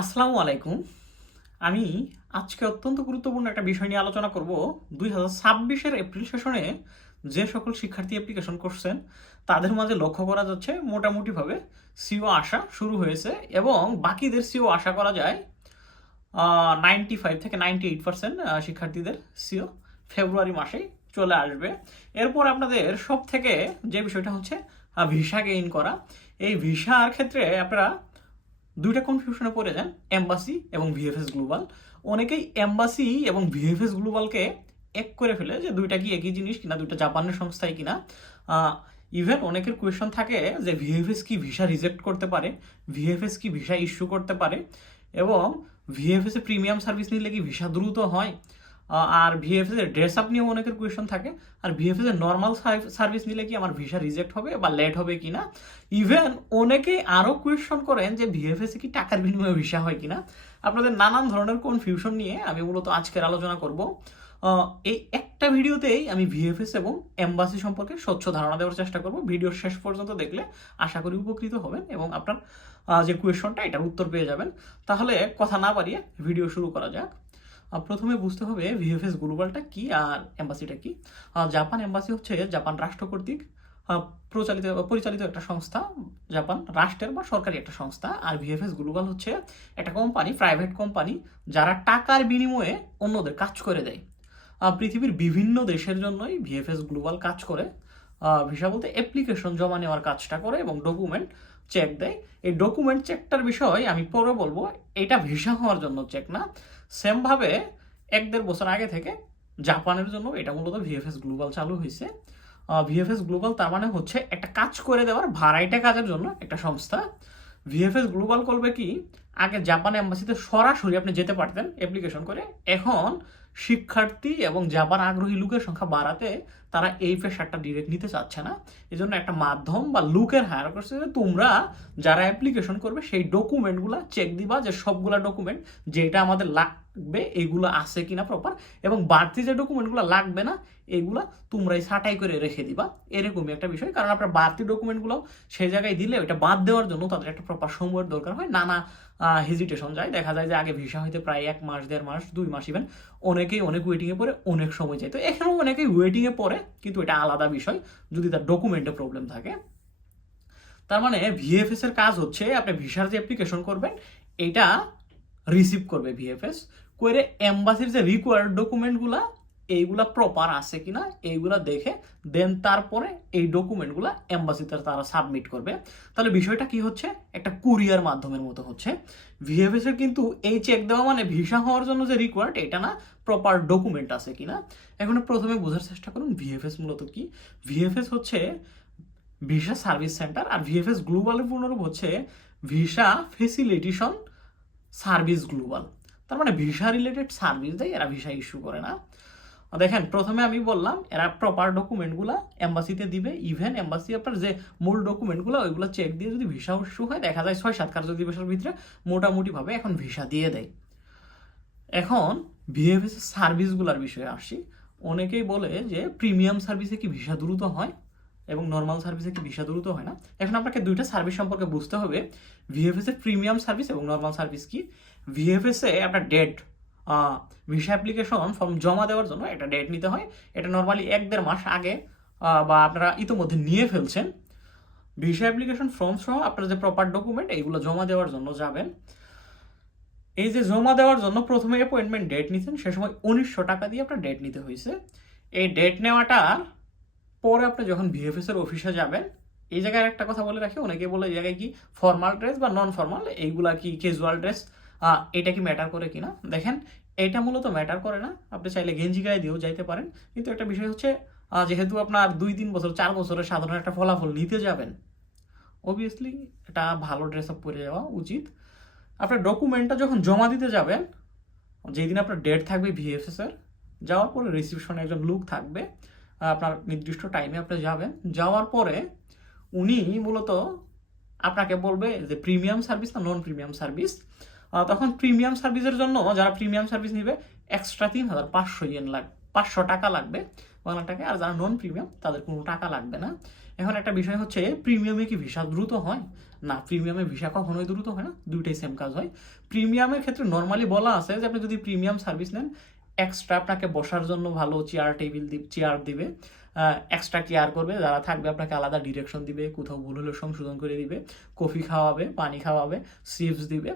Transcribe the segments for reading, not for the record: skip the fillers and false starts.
আসসালামু আলাইকুম। আমি আজকে অত্যন্ত গুরুত্বপূর্ণ একটা বিষয় নিয়ে আলোচনা করব। 2026-এর এপ্রিল সেশনে যে সকল শিক্ষার্থী অ্যাপ্লিকেশন করছেন তাদের মাঝে লক্ষ্য করা যাচ্ছে মোটামুটিভাবে সিও আসা শুরু হয়েছে এবং বাকিদের সিও আশা করা যায় 95 থেকে 98% শিক্ষার্থীদের সিও ফেব্রুয়ারি মাসেই চলে আসবে। এরপর আপনাদের সব থেকে যে বিষয়টা হচ্ছে ভিসা গেইন করা। এই ভিসার ক্ষেত্রে আপনারা দুইটা কনফিউশনে পড়ে যান, এম্বাসি এবং ভিএফএস গ্লোবাল। অনেকেই এম্বাসি এবং ভিএফএস গ্লোবালকে এক করে ফেলে যে দুইটা কি একই জিনিস কিনা, দুইটা জাপানের সংস্থাই কিনা। ইভেন অনেকের কোয়েশন থাকে যে ভিএফএস কি ভিসা রিজেক্ট করতে পারে, ভিএফএস কি ভিসা ইস্যু করতে পারে, এবং ভিএফএস এ প্রিমিয়াম সার্ভিস নিলে কি ভিসা দ্রুত হয়। আর ভিএফএস এর ড্রেস আপ নিয়েও অনেকের কোয়েশন থাকে, আর ভিএফএস এর নর্মাল সার্ভিস নিলে কি আমার ভিসা রিজেক্ট হবে বা লেট হবে কিনা। ইভেন অনেকে আরও কোয়েশন করেন যে ভিএফএস এ কি টাকার বিনিময়ে ভিসা হয় কিনা। আপনাদের নানান ধরনের কনফিউশন নিয়ে আমি মূলত আজকের আলোচনা করব। এই একটা ভিডিওতেই আমি ভিএফএস এবং এম্বাসি সম্পর্কে স্বচ্ছ ধারণা দেওয়ার চেষ্টা করব। ভিডিওর শেষ পর্যন্ত দেখলে আশা করি উপকৃত হবেন এবং আপনার যে কোয়েশনটা এটার উত্তর পেয়ে যাবেন। তাহলে কথা না বাড়িয়ে ভিডিও শুরু করা যাক। প্রথমে বুঝতে হবে ভিএফএস গ্লোবালটা কি আর এম্বাসিটা কি। জাপান এম্বাসি হচ্ছে জাপান রাষ্ট্র কর্তৃক পরিচালিত একটা সংস্থা, জাপান রাষ্ট্রের বা সরকারি একটা সংস্থা। আর ভিএফএস গ্লোবাল হচ্ছে একটা কোম্পানি, প্রাইভেট কোম্পানি, যারা টাকার বিনিময়ে অন্যদের কাজ করে দেয়। পৃথিবীর বিভিন্ন দেশের জন্যই ভিএফএস গ্লোবাল কাজ করে। ভিসা বলতে অ্যাপ্লিকেশন জমা নেওয়ার কাজটা করে এবং ডকুমেন্ট চেক দেয়। এই ডকুমেন্ট চেকটার বিষয় আমি পরে বলবো, এটা ভিসা হওয়ার জন্য চেক না। সেমভাবে 1-1.5 বছর আগে থেকে জাপানের জন্য এটা মূলত ভিএফএস গ্লোবাল চালু হয়েছে। ভিএফএস গ্লোবাল তার মানে হচ্ছে একটা কাজ করে দেওয়ার ভাড়াইটা কাজের জন্য একটা সংস্থা। ভিএফএস গ্লোবাল করবে কি, আগে জাপান এম্বাসিতে সরাসরি আপনি যেতে পারতেন অ্যাপ্লিকেশন করে। এখন শিক্ষার্থী এবং জাপান আগ্রহী লোকের সংখ্যা বাড়াতে তারা এই পেশাটা ডিরেক্ট নিতে চাচ্ছে না। এই জন্য একটা মাধ্যম বা লুকের হায়ার করছে যে তোমরা যারা অ্যাপ্লিকেশন করবে সেই ডকুমেন্টগুলা চেক দিবা, যে সবগুলা ডকুমেন্ট যেটা আমাদের লাগবে এইগুলো আছে কিনা প্রপার, এবং বাড়তি যে ডকুমেন্টগুলো লাগবে না এগুলা তোমরাই ছাঁটাই করে রেখে দিবা। এরকমই একটা বিষয়, কারণ আপনার বাড়তি ডকুমেন্টগুলো সেই জায়গায় দিলে ওইটা বাদ দেওয়ার জন্য তাদের একটা প্রপার সময়ের দরকার হয়, নানা হেজিটেশন যায়। দেখা যায় যে আগে ভিসা হইতে প্রায় 1 মাস, 1.5 মাস, 2 মাস, ইভেন অনেকেই অনেক ওয়েটিংয়ে পড়ে অনেক সময় যায়। তো এখানেও অনেকেই ওয়েটিংয়ে পড়ে, কিন্তু এটা আলাদা বিষয় যদি তার ডকুমেন্টে প্রবলেম থাকে। তার মানে ভিএফএস এর কাজ হচ্ছে আপনি ভিসার যে অ্যাপ্লিকেশন করবেন এটা রিসিভ করবে ভিএফএস করে, এম্বাসির যে রিকোয়ার্ড ডকুমেন্টগুলা এইগুলা প্রপার আছে কিনা এইগুলা দেখে দেন তারপরে এই ডকুমেন্টগুলা এম্বাসিতে তারা সাবমিট করবে। তাহলে বিষয়টা কি হচ্ছে, একটা কুরিয়ার মাধ্যমের মতো হচ্ছে। ভিএফএস এর কিন্তু এই চেক দেওয়া মানে ভিসা হওয়ার জন্য যে রিকোয়ার্ড এটা না, প্রপার ডকুমেন্ট আছে কিনা। এখন প্রথমে বোঝার চেষ্টা করুন ভিএফএস মূলত কি। ভিএফএস হচ্ছে ভিসা সার্ভিস সেন্টার, আর ভিএফএস গ্লোবালের পূর্ণরূপ হচ্ছে ভিসা ফেসিলিটেশন সার্ভিস গ্লোবাল। তার মানে ভিসা রিলেটেড সার্ভিস দেয়, এরা ভিসা ইস্যু করে না। দেখেন প্রথমে আমি বললাম এরা প্রপার ডকুমেন্টগুলো এম্বাসিতে দিবে। ইভেন এম্বাসি আপনার যে মূল ডকুমেন্টগুলো ওইগুলো চেক দিয়ে যদি ভিসা ইস্যু হয়, দেখা যায় 6-7 কার্যদিবসের ভিতরে মোটামুটিভাবে এখন ভিসা দিয়ে দেয়। এখন ভিএফএস সার্ভিসগুলোর বিষয়ে আসি। অনেকেই বলে যে প্রিমিয়াম সার্ভিসে কি ভিসা দ্রুত হয় এবং নর্মাল সার্ভিসে কি ভিসা দ্রুত হয় না। এখন আপনাকে দুইটা সার্ভিস সম্পর্কে বুঝতে হবে, ভিএফএস এর প্রিমিয়াম সার্ভিস এবং নর্মাল সার্ভিস কি। ভিএফএস এ আপনার ডেট, ভিসা অ্যাপ্লিকেশন ফর্ম জমা দেওয়ার জন্য একটা ডেট নিতে হয়। এটা নর্মালি 1-1.5 মাস আগে বা আপনারা ইতোমধ্যে নিয়ে ফেলছেন। ভিসা অ্যাপ্লিকেশন ফর্ম সহ আপনার যে প্রপার ডকুমেন্ট এইগুলো জমা দেওয়ার জন্য যাবেন। এই যে জমা দেওয়ার জন্য প্রথমে অ্যাপয়েন্টমেন্ট ডেট নিতেন, সে সময় 1900 টাকা দিয়ে আপনার ডেট নিতে হয়েছে। এই ডেট নেওয়াটার পরে আপনি যখন ভিএফএস এর অফিসে যাবেন, এই জায়গায় একটা কথা বলে রাখি, অনেকে বলে এই জায়গায় কি ফর্মাল ড্রেস বা নন ফর্মাল এইগুলা কি ক্যাজুয়াল ড্রেস, এটা কি ম্যাটার করে কিনা। দেখেন এটা মূলত ম্যাটার করে না, আপনি চাইলে গেঞ্জি গায়ে দিয়েও যাইতে পারেন। কিন্তু একটা বিষয় হচ্ছে যেহেতু আপনার 2-3 বছর 4 বছরের সাধারণ একটা ফলাফল নিতে যাবেন, অবভিয়াসলি এটা ভালো ড্রেস আপ পরে যাওয়া উচিত। আপনার ডকুমেন্টটা যখন জমা দিতে যাবেন, যেই দিন আপনার ডেট থাকবে ভিএফএস এর, যাওয়ার পরে রিসিপশনে একজন লোক থাকবে, আপনার নির্দিষ্ট টাইমে আপনি যাবেন। যাওয়ার পরে উনি মূলত আপনাকে বলবে যে প্রিমিয়াম সার্ভিস না নন প্রিমিয়াম সার্ভিস। তখন প্রিমিয়াম সার্ভিসের জন্য যারা প্রিমিয়াম সার্ভিস নেবে এক্সট্রা 3500 ইয়েন লাগবে, 500 টাকা লাগবে বাংলা টাকা। আর যারা নন প্রিমিয়াম তাদের কোনো টাকা লাগবে না। এখন একটা বিষয় হচ্ছে প্রিমিয়ামে কি ভিসা দ্রুত হয়? না, প্রিমিয়ামে ভিসা কখনোই দ্রুত হয় না, দুইটাই সেম কাজ হয়। প্রিমিয়ামের ক্ষেত্রে নর্মালি বলা আছে যে আপনি যদি প্রিমিয়াম সার্ভিস নেন, এক্সট্রা আপনাকে বসার জন্য ভালো চেয়ার দিবে, এক্সট্রা কেয়ার করবে, যারা থাকবে আপনাকে আলাদা ডিরেকশন দিবে, কোথাও ভুল হলে সংশোধন করে দিবে, কফি খাওয়াবে, পানি খাওয়াবে, চিপস দিবে,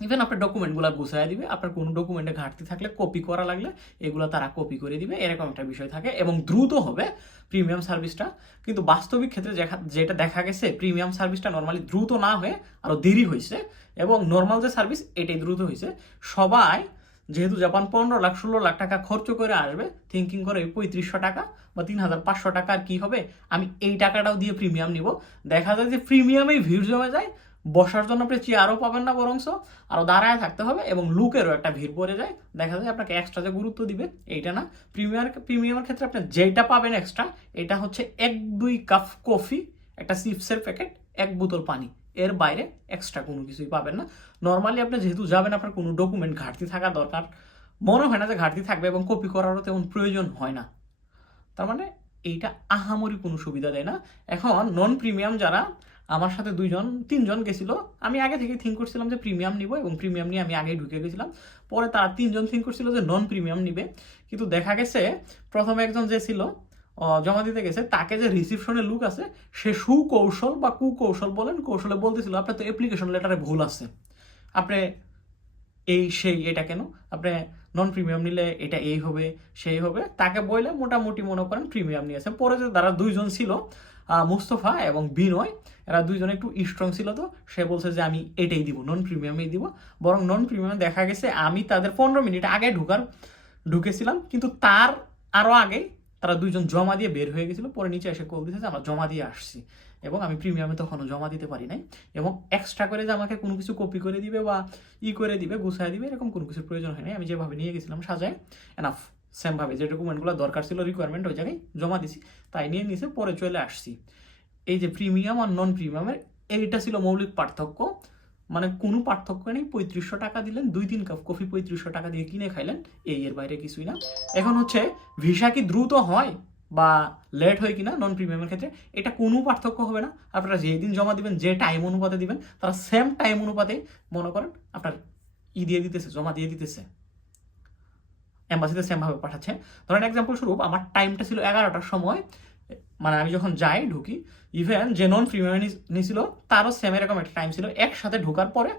ইভেন আপনার ডকুমেন্টগুলো গুছাই দিবে, আপনার কোনো ডকুমেন্টে ঘাটতি থাকলে কপি করা লাগলে এগুলো তারা কপি করে দিবে, এরকম একটা বিষয় থাকে এবং দ্রুত হবে প্রিমিয়াম সার্ভিসটা। কিন্তু বাস্তবিক ক্ষেত্রে যেটা দেখা গেছে, প্রিমিয়াম সার্ভিসটা নর্মালি দ্রুত না হয়ে আরও দেরি হয়েছে এবং নর্মাল যে সার্ভিস এটাই দ্রুত হয়েছে। সবাই যেহেতু জাপান 15 লাখ 16 লাখ টাকা খরচ করে আসবে, থিঙ্কিং করে 3500 টাকা বা 3500 টাকা আর কি হবে, আমি এই টাকাটাও দিয়ে প্রিমিয়াম নিব। দেখা যায় যে প্রিমিয়ামেই ভিড় জমে যায়, বসার জন্য আপনি চেয়ারও পাবেন না, বরংস আরও দাঁড়ায় থাকতে হবে এবং লুকেরও একটা ভিড় পড়ে যায়। দেখা যায় আপনাকে এক্সট্রা যে গুরুত্ব দিবে এইটা না। প্রিমিয়ামের ক্ষেত্রে আপনি যেটা পাবেন এক্সট্রা, এটা হচ্ছে 1-2 কাপ কফি, একটা চিপসের প্যাকেট, 1 বোতল পানি, এর বাইরে এক্সট্রা কোনো কিছুই পাবেন না। নর্মালি আপনি যেহেতু যাবেন, আপনার কোনো ডকুমেন্ট ঘাটতি থাকা দরকার মনে হয় না যে ঘাটতি থাকবে এবং কপি করারও তেমন প্রয়োজন হয় না। তার মানে এইটা আহামরি কোনো সুবিধা দেয় না। এখন নন প্রিমিয়াম যারা, আমার সাথে 2-3 জন গেছিল, আমি আগে থেকে থিঙ্ক করছিলাম যে প্রিমিয়াম নিব এবং প্রিমিয়াম নিয়ে আমি আগেই ঢুকে গেছিলাম। পরে তারা 3 জন থিঙ্ক করছিল যে নন প্রিমিয়াম নিবে, কিন্তু দেখা গেছে প্রথমে একজন যে ছিল জমা দিতে গেছে, তাকে যে রিসিপশনের লুক আছে, সে সুকৌশল বা কুকৌশল বলেন, কৌশলে বলতেছিল আপনার তো অ্যাপ্লিকেশন লেটারে ভুল আছে, আপনি এই সেই এটা কেন, আপনি নন প্রিমিয়াম নিলে এটা এই হবে সেই হবে, তাকে বইলে মোটামুটি মনে করেন প্রিমিয়াম নিয়েছে। পরে যে তারা 2 জন ছিল, মুস্তফা এবং বিনয়, এরা 2 জন একটু স্ট্রং ছিল, তো সে বলছে যে আমি এটাই দিব, নন প্রিমিয়ামেই দিব। বরং নন প্রিমিয়ামে দেখা গেছে আমি তাদের 15 মিনিট আগে ঢুকেছিলাম, কিন্তু তার আরও আগেই তারা 2 জন জমা দিয়ে বের হয়ে গেছিল। পরে নিচে এসে কল দিতেছে আমরা জমা দিয়ে আসছি, এবং আমি প্রিমিয়ামে তখনও জমা দিতে পারি নাই। এবং এক্সট্রা করে যে আমাকে কোনো কিছু কপি করে দিবে বা করে দিবে, গুছায় দিবে, এরকম কোনো কিছুর প্রয়োজন হয় নাই। আমি যেভাবে নিয়ে গেছিলাম সাজায় এনাফ, সেমভাবে যে ডকুমেন্টগুলো দরকার ছিল, রিকোয়ারমেন্ট, ওই জায়গায় জমা দিছি, তাই নিয়ে নিছে, পরে চলে আসছি। এই যে প্রিমিয়াম আর নন প্রিমিয়ামের এইটা ছিল মৌলিক পার্থক্য। মানে কোনো পার্থক্য নেই, 3500 টাকা দিলেন, 2-3 কাপ কফি 3500 টাকা দিয়ে কিনে খাইলেন, এর বাইরে কিছুই না। এখন হচ্ছে ভিসা কি দ্রুত হয় বা লেট হয় কিনা নন প্রিমিয়ামের ক্ষেত্রে, এটা কোনো পার্থক্য হবে না। আপনারা যেই দিন জমা দিবেন, যে টাইম অনুপাতে দিবেন, তারা সেম টাইম অনুপাতে মনে করেন আপনার দিয়ে দিতেছে, জমা দিয়ে দিতেছে, এম্বাসিতে সেমভাবে পাঠাচ্ছে। ধরেন এক্সাম্পল স্বরূপ আমার টাইমটা ছিল 11টার সময়, মানে আমি যখন যাই ঢুকি, ইভেন যে নন প্রিমিয়ামে নিয়েছিল তারও সেম এরকম একটা টাইম ছিল। একসাথে ঢোকার পরে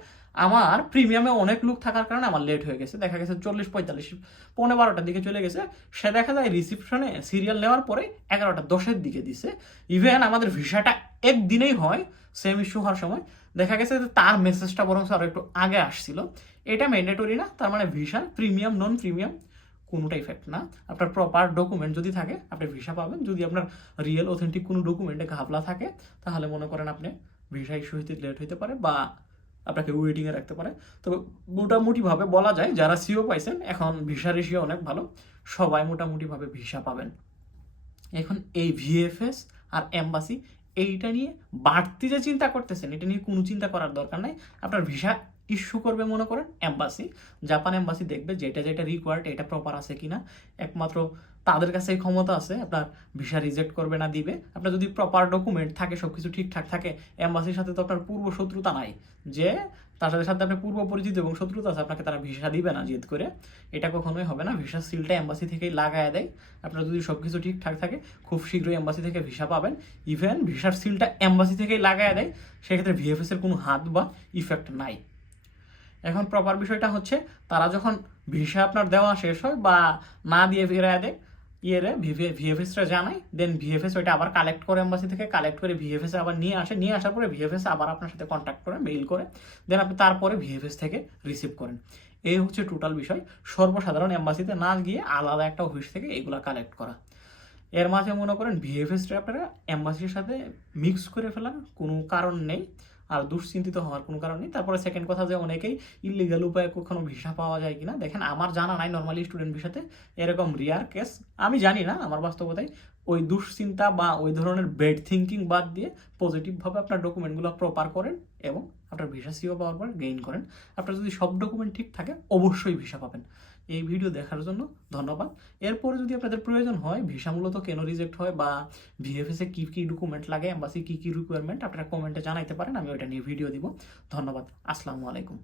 আমার প্রিমিয়ামে অনেক লোক থাকার কারণে আমার লেট হয়ে গেছে, দেখা গেছে 40-45, 12টার দিকে চলে গেছে। সে দেখা যায় রিসিপশনে সিরিয়াল নেওয়ার পরে 11:10 দিকে দিছে। ইভেন আমাদের ভিসাটা একদিনেই হয়, সেম ইস্যু হওয়ার সময় দেখা গেছে যে তার মেসেজটা বরং আরও একটু আগে আসছিল। এটা ম্যান্ডেটরি না, তার মানে ভিসা প্রিমিয়াম নন প্রিমিয়াম কোনোটা ইফেক্ট না। আপনার প্রপার ডকুমেন্ট যদি থাকে আপনি ভিসা পাবেন। যদি আপনার রিয়েল অথেন্টিক কোনো ডকুমেন্টে ঘাপলা থাকে, তাহলে মনে করেন আপনি ভিসা ইস্যু হইতে লেট হইতে পারে বা আপনাকে ওয়েটিংয়ে রাখতে পারে। তবে মোটামুটিভাবে বলা যায় যারা সিও পাইছেন, এখন ভিসা রেশিও অনেক ভালো, সবাই মোটামুটিভাবে ভিসা পাবেন। এখন এই ভিএফএস আর এম্বাসি এইটা নিয়ে বাড়তি যে চিন্তা করতেছেন, এটা নিয়ে কোনো চিন্তা করার দরকার নাই। আপনার ভিসা ইস্যু করবে মনে করেন এম্বাসি, জাপান এম্বাসি দেখবে যেটা যেটা রিকোয়ার্ড এটা প্রপার আছে কিনা, একমাত্র তাদের কাছে ক্ষমতা আছে আপনার ভিসা রিজেক্ট করবে না দিবে। আপনার যদি প্রপার ডকুমেন্ট থাকে, সবকিছু ঠিকঠাক থাকে, এম্বাসির সাথে তো আপনার পূর্ব শত্রুতা নাই যে তাদের সাথে আপনার পূর্ব পরিচিত এবং শত্রুতা আছে, আপনাকে তারা ভিসা দিবে না জেদ করে, এটা কখনোই হবে না। ভিসা সিলটা এম্বাসি থেকেই লাগায় দেয়। আপনার যদি সবকিছু ঠিকঠাক থাকে, খুব শীঘ্রই এম্বাসি থেকে ভিসা পাবেন। ইভেন ভিসার সিলটা এম্বাসি থেকেই লাগায় দেয়, সেক্ষেত্রে ভিএফএস এর কোনো হাত বা ইফেক্ট নাই। এখন প্রপার বিষয়টা হচ্ছে তারা যখন ভিসা আপনার দেওয়া শেষ হয় বা না দিয়ে ফিরায় দেয়, ভিএফএসটা জানায়, দেন ভিএফএস ওইটা আবার কালেক্ট করে এম্বাসি থেকে, কালেক্ট করে ভিএফএস আবার নিয়ে আসার পরে ভিএফএস আবার আপনার সাথে কন্ট্যাক্ট করে, মেইল করে, দেন আপনি তারপরে ভিএফএস থেকে রিসিভ করেন। এই হচ্ছে টোটাল বিষয়। সর্বসাধারণ এম্বাসিতে না গিয়ে আলাদা একটা অফিস থেকে এইগুলা কালেক্ট করা। এর মাঝে মনে করেন ভিএফএসটা আপনারা এম্বাসির সাথে মিক্স করে ফেলার কোনো কারণ নেই, আর দুশ্চিন্তিত হওয়ার কোনো কারণ নেই। তারপরে সেকেন্ড কথা যে অনেকেই ইলিগাল উপায়ে কখনো ভিসা পাওয়া যায় কিনা, দেখেন আমার জানা নাই নর্মালি স্টুডেন্ট ভিসাতে এরকম রিয়ার কেস, আমি জানি না, আমার বাস্তবতায় ওই দুশ্চিন্তা বা ওই ধরনের বেড থিঙ্কিং বাদ দিয়ে পজিটিভভাবে আপনার ডকুমেন্টগুলো প্রপার করেন এবং আপনার ভিসা সিও পাওয়ার পর গেইন করেন। আপনার যদি সব ডকুমেন্ট ঠিক থাকে অবশ্যই ভিসা পাবেন। এই ভিডিও দেখার জন্য ধন্যবাদ। এরপরে যদি আপনাদের প্রয়োজন হয় ভিসা মূলত কেন রিজেক্ট হয় বা ভিএফএস এ কী কী ডকুমেন্ট লাগে, এম্বাসি কী কী রিকোয়ারমেন্ট, আপনারা কমেন্টে জানাইতে পারেন, আমি ওইটা নিয়ে ভিডিও দিব। ধন্যবাদ। আসসালামু আলাইকুম।